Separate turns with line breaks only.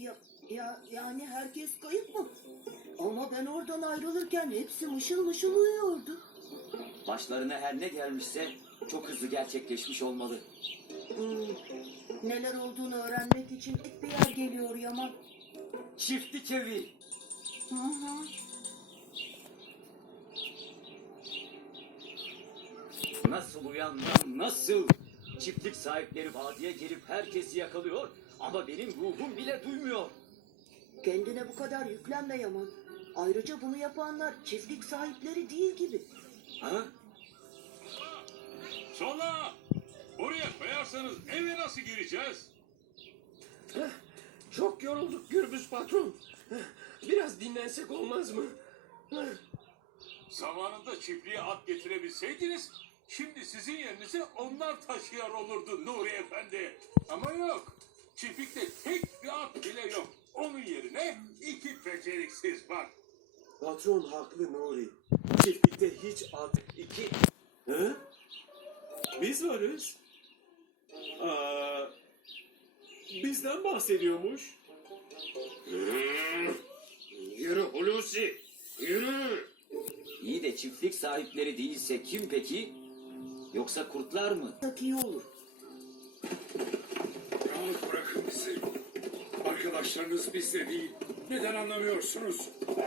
Yani herkes kayıp mı? Ama ben oradan ayrılırken hepsi mışıl mışıl uyuyordu.
Başlarına her ne gelmişse çok hızlı gerçekleşmiş olmalı.
Neler olduğunu öğrenmek için tek bir yer geliyor Yaman.
Çiftlik evi.
Hı hı.
Nasıl uyanmam, nasıl? Çiftlik sahipleri vadiye gelip herkesi yakalıyor ama benim ruhum bile duymuyor.
Kendine bu kadar yüklenme Yaman. Ayrıca bunu yapanlar çiftlik sahipleri değil gibi.
Ha?
Sola! Oraya koyarsanız eve nasıl gireceğiz?
Çok yorulduk Gürbüz patron. Biraz dinlensek olmaz mı?
Zamanında çiftliğe at getirebilseydiniz, şimdi sizin yerinize onlar taşıyor olurdu Nuri Efendi. Ama yok, çiftlikte tek bir at bile yok. Onun yerine 2 beceriksiz var.
Patron haklı Nuri. Çiftlikte hiç at iki... Hı? Biz varız. Bizden bahsediyormuş. Yürü Hulusi, yürü.
İyi de çiftlik sahipleri değilse kim peki? Yoksa kurtlar mı?
Çok iyi olur.
Rahat bırakın bizi. Arkadaşlarınız bizde değil. Neden anlamıyorsunuz?